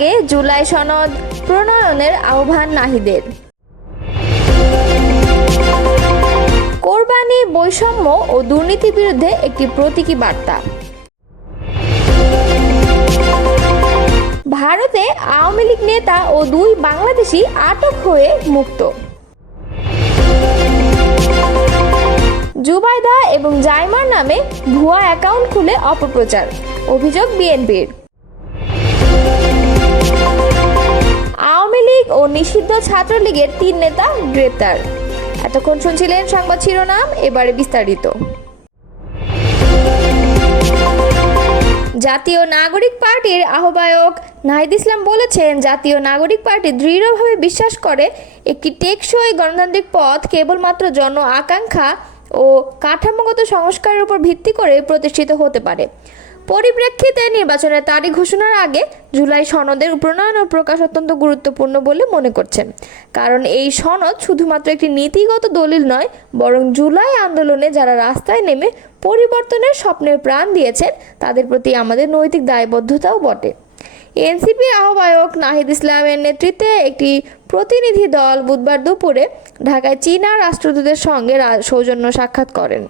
আগে জুলাই সনদ প্রণয়নের আহ্বান নাহিদের। কোরবানি, বৈষম্য ও দুর্নীতির বিরুদ্ধে একটি প্রতীকী বার্তা। ভারতে আওয়ামী লীগ নেতা ও 2 বাংলাদেশি আটক হয়ে মুক্ত। জুবাইদা এবং জাইমার নামে ভুয়া অ্যাকাউন্ট খুলে অপপ্রচার, অভিযোগ বিএনপির। আওয়ামী লীগ ও নিষিদ্ধ ছাত্রলীগের 3 নেতা গ্রেপ্তার। এতক্ষণ শুনছিলেন সংবাদ শিরোনাম, এবারে বিস্তারিত। জাতীয় নাগরিক পার্টির আহ্বায়ক নাহিদ ইসলাম বলেছেন, জাতীয় নাগরিক পার্টি দৃঢ়ভাবে বিশ্বাস করে একটি টেকসই গণতান্ত্রিক পথ কেবলমাত্র জন আকাঙ্ক্ষা ও কাঠামোগত সংস্কারের উপর ভিত্তি করে প্রতিষ্ঠিত হতে পারে। পরিপ্রেক্ষিতে নির্বাচনের তারিখ ঘোষণার আগে জুলাই সনদের প্রণয়ন ও প্রকাশ অত্যন্ত গুরুত্বপূর্ণ বলে মনে করছেন। কারণ এই সনদ শুধুমাত্র একটি নীতিগত দলিল নয়, বরং জুলাই আন্দোলনে যারা রাস্তায় নেমে পরিবর্তনের স্বপ্নের প্রাণ দিয়েছেন তাদের প্রতি আমাদের নৈতিক দায়বদ্ধতাও বটে। এনসিপির আহ্বায়ক নাহিদ ইসলামের নেতৃত্বে একটি প্রতিনিধি দল বুধবার দুপুরে ঢাকায় চীনা রাষ্ট্রদূতের সঙ্গে সৌজন্য সাক্ষাৎ করেন।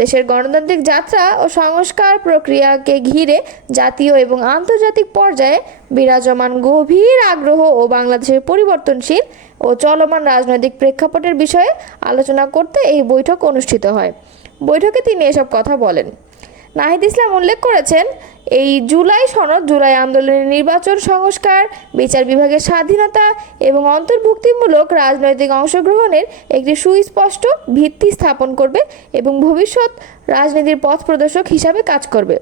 দেশের গণতান্ত্রিক যাত্রা ও সংস্কার প্রক্রিয়াকে ঘিরে জাতীয় এবং আন্তর্জাতিক পর্যায়ে বিরাজমান গভীর আগ্রহ ও বাংলাদেশের পরিবর্তনশীল ও চলমান রাজনৈতিক প্রেক্ষাপটের বিষয়ে আলোচনা করতে এই বৈঠক অনুষ্ঠিত হয়। বৈঠকে তিনি এসব কথা বলেন। নাহিদ ইসলাম উল্লেখ করেছেন, এই জুলাই সনদ জুলাই আন্দোলনের নির্বাচন সংস্কার, বিচার বিভাগের স্বাধীনতা এবং অন্তর্ভুক্তিমূলক রাজনৈতিক অংশগ্রহণের একটি সুস্পষ্ট ভিত্তি স্থাপন করবে এবং ভবিষ্যৎ রাজনীতির পথ প্রদর্শক হিসাবে কাজ করবে।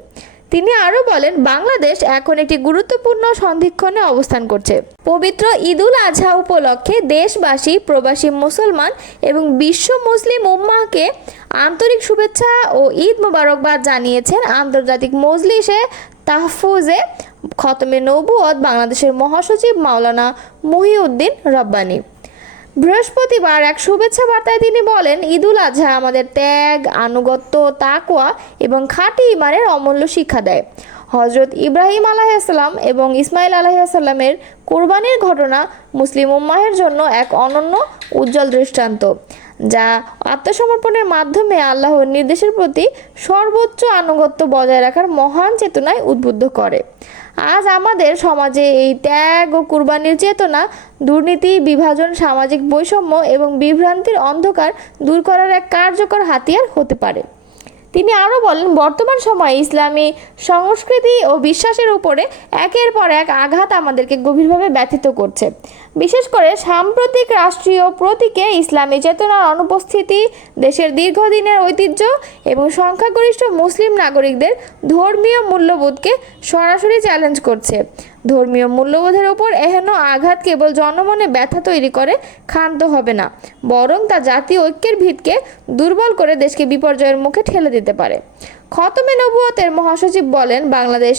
তিনি আরও বলেন, বাংলাদেশ এখন একটি গুরুত্বপূর্ণ সন্ধিক্ষণে অবস্থান করছে। পবিত্র ঈদুল আজহা উপলক্ষে দেশবাসী, প্রবাসী মুসলমান এবং বিশ্ব মুসলিম উম্মাহকে আন্তরিক শুভেচ্ছা ও ঈদ মোবারকবাদ জানিয়েছেন আন্তর্জাতিক মজলিসে তাহফুজে খতমে নবুয়ত বাংলাদেশের মহাসচিব মাওলানা মহিউদ্দিন রব্বানী। বৃহস্পতিবার এক শুভেচ্ছা বার্তায় তিনি বলেন, ঈদুল আজহা আমাদের ত্যাগ, আনুগত্য, তাকওয়া এবং খাঁটি ঈমানের অমূল্য শিক্ষা দেয়। হজরত ইব্রাহিম আলাইহিসসালাম এবং ইসমাইল আলাইহিসসালামের কোরবানির ঘটনা মুসলিম উম্মাহের জন্য এক অনন্য উজ্জ্বল দৃষ্টান্ত, যা আত্মসমর্পণের মাধ্যমে আল্লাহর নির্দেশের প্রতি সর্বোচ্চ আনুগত্য বজায় রাখার মহান চেতনায় উদ্বুদ্ধ করে। আজ আমাদের সমাজে এই ত্যাগ ও কুরবানির চেতনা দুর্নীতি, বিভাজন, সামাজিক বৈষম্য এবং বিভ্রান্তির অন্ধকার দূর করার এক কার্যকর হাতিয়ার হতে পারে। তিনি আরও বলেন, বর্তমান সময়ে ইসলামী সংস্কৃতি ও বিশ্বাসের উপরে একের পর এক আঘাত আমাদেরকে গভীরভাবে ব্যথিত করছে। বিশেষ করে সাম্প্রতিক রাষ্ট্রীয় প্রতীকে ইসলামী চেতনার অনুপস্থিতি দেশের দীর্ঘদিনের ঐতিহ্য এবং সংখ্যাগরিষ্ঠ মুসলিম নাগরিকদের ধর্মীয় মূল্যবোধকে সরাসরি চ্যালেঞ্জ করছে। ধর্মীয় মূল্যবোধের ওপর এহেন আঘাত কেবল জনমনে ব্যথা তৈরি করে ক্ষান্ত হবে না, বরং তা জাতীয় ঐক্যের ভিতকে দুর্বল করে দেশকে বিপর্যয়ের মুখে ঠেলে দিতে পারে। খতমে নবুয়তের মহাসচিব বলেন, বাংলাদেশ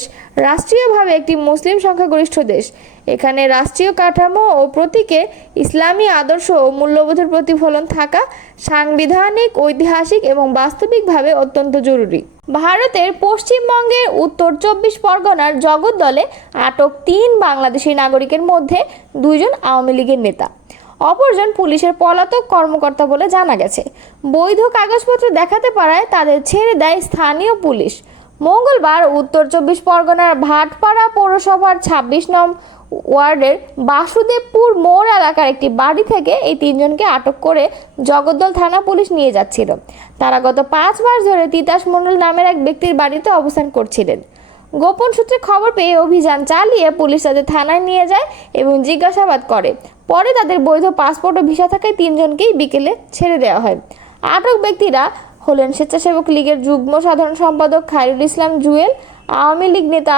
রাষ্ট্রীয়ভাবে একটি মুসলিম সংখ্যাগরিষ্ঠ দেশ। এখানে রাষ্ট্রীয় কাঠামো ও প্রতীকে ইসলামী আদর্শ ও মূল্যবোধের প্রতিফলন থাকা সাংবিধানিক, ঐতিহাসিক এবং বাস্তবিকভাবে অত্যন্ত জরুরি। ভারতের পশ্চিমবঙ্গের উত্তর 24 পরগনার জগদ্দলে আটক 3 বাংলাদেশি নাগরিকের মধ্যে 2 জন আওয়ামী লীগের নেতা, অপরজন পুলিশের পলাতক কর্মকর্তা বলে জানা গেছে। বৈধ কাগজপত্র দেখাতে পারায় তাদের ছেড়ে দেয় স্থানীয় পুলিশ। মঙ্গলবার উত্তর 24 পরগনার ভাটপাড়া পৌরসভার 26 নং ওয়ার্ডের বাসুদেবপুর মোড় এলাকার একটি বাড়ি থেকে এই 3 জনকে আটক করে জগদ্দল থানা পুলিশ নিয়ে যাচ্ছিল। তারা গত 5 মাস ধরে তিতাস মণ্ডল নামের এক ব্যক্তির বাড়িতে অবস্থান করছিলেন। গোপন সূত্রে খবর পেয়ে অভিযান চালিয়ে পুলিশ তাদের থানায় নিয়ে যায় এবং জিজ্ঞাসাবাদ করে। পরে তাদের বৈধ পাসপোর্ট ও ভিসা থাকায় 3 জনকেই বিকেলে ছেড়ে দেওয়া হয়। আটক ব্যক্তিরা হলেন স্বেচ্ছাসেবক লীগের যুগ্ম সাধারণ সম্পাদক খায়রুল ইসলাম জুয়েল, আওয়ামী লীগ নেতা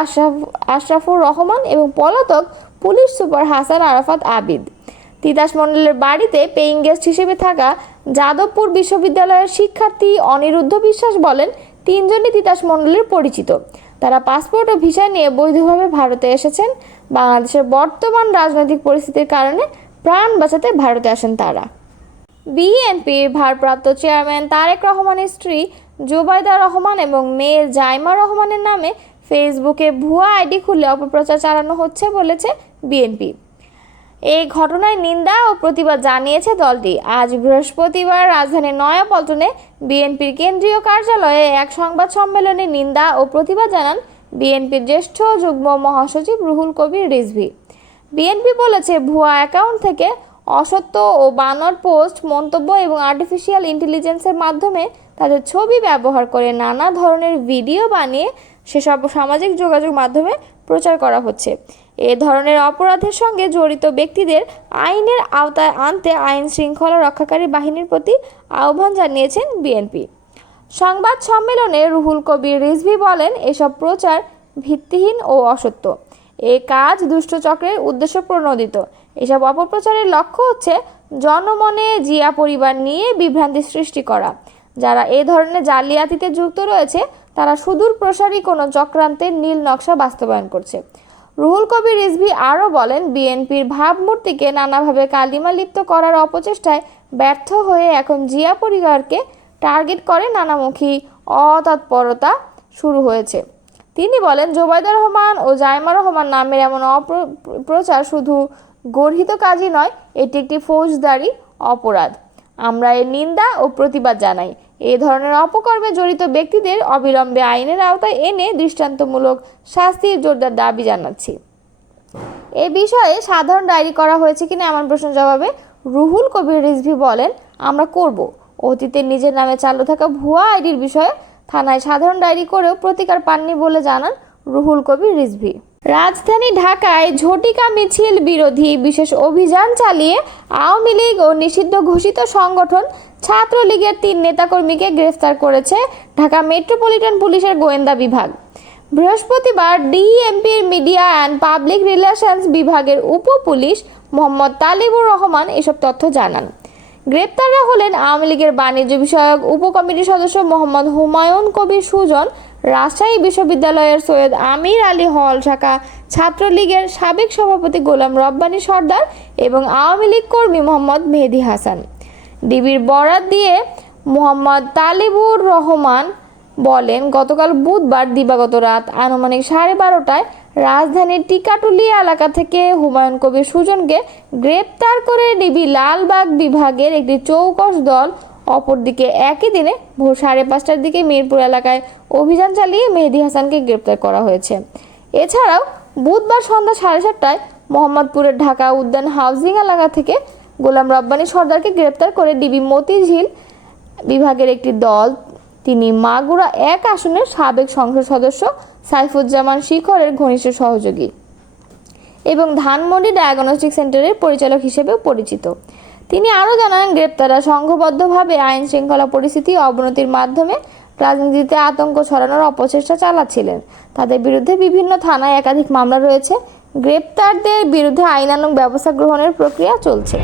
আশরাফুর রহমান এবং পলাতক পুলিশ সুপার হাসান আরাফাত আবিদ। তিতাস মণ্ডলের বাড়িতে পেইং গেস্ট হিসেবে থাকা যাদবপুর বিশ্ববিদ্যালয়ের শিক্ষার্থী অনিরুদ্ধ বিশ্বাস বলেন, 3 জনই তিতাস মণ্ডলের পরিচিত। তারা পাসপোর্ট ও ভিসা নিয়ে বৈধভাবে ভারতে এসেছেন। বাংলাদেশের বর্তমান রাজনৈতিক পরিস্থিতির কারণে প্রাণ বাঁচাতে ভারতে আসেন তারা। বিএনপির ভারপ্রাপ্ত চেয়ারম্যান তারেক রহমানের স্ত্রী জুবাইদা রহমান এবং মেয়ে জাইমা রহমানের নামে ফেসবুকে ভুয়া আইডি খুলে অপপ্রচার চালানো হচ্ছে বলেছে বিএনপি। এই ঘটনায় নিন্দা ও প্রতিবাদ জানিয়েছে দলটি। আজ বৃহস্পতিবার রাজধানীর নয়াপল্টনে বিএনপির কেন্দ্রীয় কার্যালয়ে এক সংবাদ সম্মেলনে নিন্দা ও প্রতিবাদ জানান বিএনপির জ্যেষ্ঠ যুগ্ম মহাসচিব রুহুল কবির রিজভী। বিএনপি বলেছে, ভুয়া অ্যাকাউন্ট থেকে অসত্য ও বানোয়াট পোস্ট, মন্তব্য এবং আর্টিফিশিয়াল ইন্টেলিজেন্সের মাধ্যমে তাদের ছবি ব্যবহার করে নানা ধরনের ভিডিও বানিয়ে সেসব সামাজিক যোগাযোগ মাধ্যমে প্রচার করা হচ্ছে। এ ধরনের অপরাধের সঙ্গে জড়িত ব্যক্তিদের আইনের আওতায় আনতে আইন শৃঙ্খলা রক্ষাকারী বাহিনীর প্রতি আহ্বান জানিয়েছেন বিএনপি। সংবাদ সম্মেলনে রুহুল কবির রিজভী বলেন, এসব প্রচার ভিত্তিহীন ও অসত্য। এ কাজ দুষ্ট চক্রের উদ্দেশ্য প্রণোদিত। এসব অপপ্রচারের লক্ষ্য হচ্ছে জনমনে জিয়া পরিবার নিয়ে বিভ্রান্তি সৃষ্টি করা। যারা এ ধরনের জালিয়াতিতে যুক্ত রয়েছে তারা সুদূর প্রসারী কোনো চক্রান্তের নীল নকশা বাস্তবায়ন করছে। রুহুল কবির রিজভী আরও বলেন, বিএনপির ভাবমূর্তিকে নানাভাবে কালিমা লিপ্ত করার অপচেষ্টায় ব্যর্থ হয়ে এখন জিয়া পরিবারকে টার্গেট করে নানামুখী অতৎপরতা শুরু হয়েছে। তিনি বলেন, জোবাইদা রহমান ও জাইমা রহমান নামের এমন অপপ্রচার শুধু গর্হিত কাজই নয়, এটি একটি ফৌজদারি অপরাধ। আমরা এর নিন্দা ও প্রতিবাদ জানাই। এ ধরনের অপকর্মে জড়িত ব্যক্তিদের অবিলম্বে আইনের আওতায় এনে দৃষ্টান্তমূলক শাস্তির জোরদার দাবি জানাচ্ছি। এ বিষয়ে সাধারণ ডায়েরি করা হয়েছে কিনা এমন প্রশ্নের জবাবে রুহুল কবির রিজভী বলেন, আমরা করব। অতীতে নিজের নামে চালু থাকা ভুয়া আইডির বিষয়ে থানায় সাধারণ ডায়েরি করেও প্রতিকার পাননি বলে জানান রুহুল কবির রিজভী। রাজধানী ঢাকায় ঝটিকা মিছিল বিরোধী বিশেষ অভিযান চালিয়ে আওয়ামী লীগ ও নিষিদ্ধ ঘোষিত সংগঠন ছাত্রলীগের 3 নেতাকর্মীকে গ্রেফতার করেছে ঢাকা মেট্রোপলিটন পুলিশের গোয়েন্দা বিভাগ। বৃহস্পতিবার ডিএমপির মিডিয়া অ্যান্ড পাবলিক রিলেশনস বিভাগের উপপুলিশ মোহাম্মদ তালিবুর রহমান এসব তথ্য জানান। গ্রেপ্তাররা হলেন আওয়ামী লীগের বাণিজ্য বিষয়ক উপকমিটির সদস্য মোহাম্মদ হুমায়ুন কবির সুজন, রাজশাহী বিশ্ববিদ্যালয়ের সৈয়দ আমির আলী হল শাখা ছাত্রলীগের সাবেক সভাপতি গোলাম রব্বানী সর্দার এবং আওয়ামী লীগ কর্মী মোহাম্মদ মেহেদী হাসান। ডিবির বরাত দিয়ে মোহাম্মদ তালিবুর রহমান বলেন, গতকাল বুধবার দিবাগত রাত আনুমানিক 12:30টায় রাজধানীর টিকাটুলিয়া এলাকা থেকে হুমায়ুন কবির সুজনকে গ্রেপ্তার করে ডিবি লালবাগ বিভাগের একটি চৌকস দল অপরদিকে একই দিনে ভোর 5:30টার দিকে মিরপুর এলাকায় অভিযান চালিয়ে মেহেদী হাসানকে গ্রেপ্তার করা হয়েছে। এছাড়াও বুধবার সন্ধ্যা 7:30টায় মোহাম্মদপুরের ঢাকা উদ্যান হাউজিং এলাকা থেকে গোলাম রব্বানী সর্দারকে গ্রেপ্তার করে ডিবি মতিঝিল বিভাগের একটি দল। তিনি মাগুরা 1 আসনের সাবেক সংসদ সদস্য সাইফুজ্জামান শিখরের ঘনিষ্ঠ সহযোগী এবং ধানমন্ডি ডায়াগনস্টিক সেন্টারের পরিচালক হিসেবেও পরিচিত। তিনি আরও জানান, গ্রেপ্তাররা সংঘবদ্ধভাবে আইন শৃঙ্খলা পরিস্থিতি অবনতির মাধ্যমে রাজনীতিতে আতঙ্ক ছড়ানোর অপচেষ্টা চালাচ্ছিলেন। তাদের বিরুদ্ধে বিভিন্ন থানায় একাধিক মামলা রয়েছে। গ্রেপ্তারদের বিরুদ্ধে আইনানুগ ব্যবস্থা গ্রহণের প্রক্রিয়া চলছে।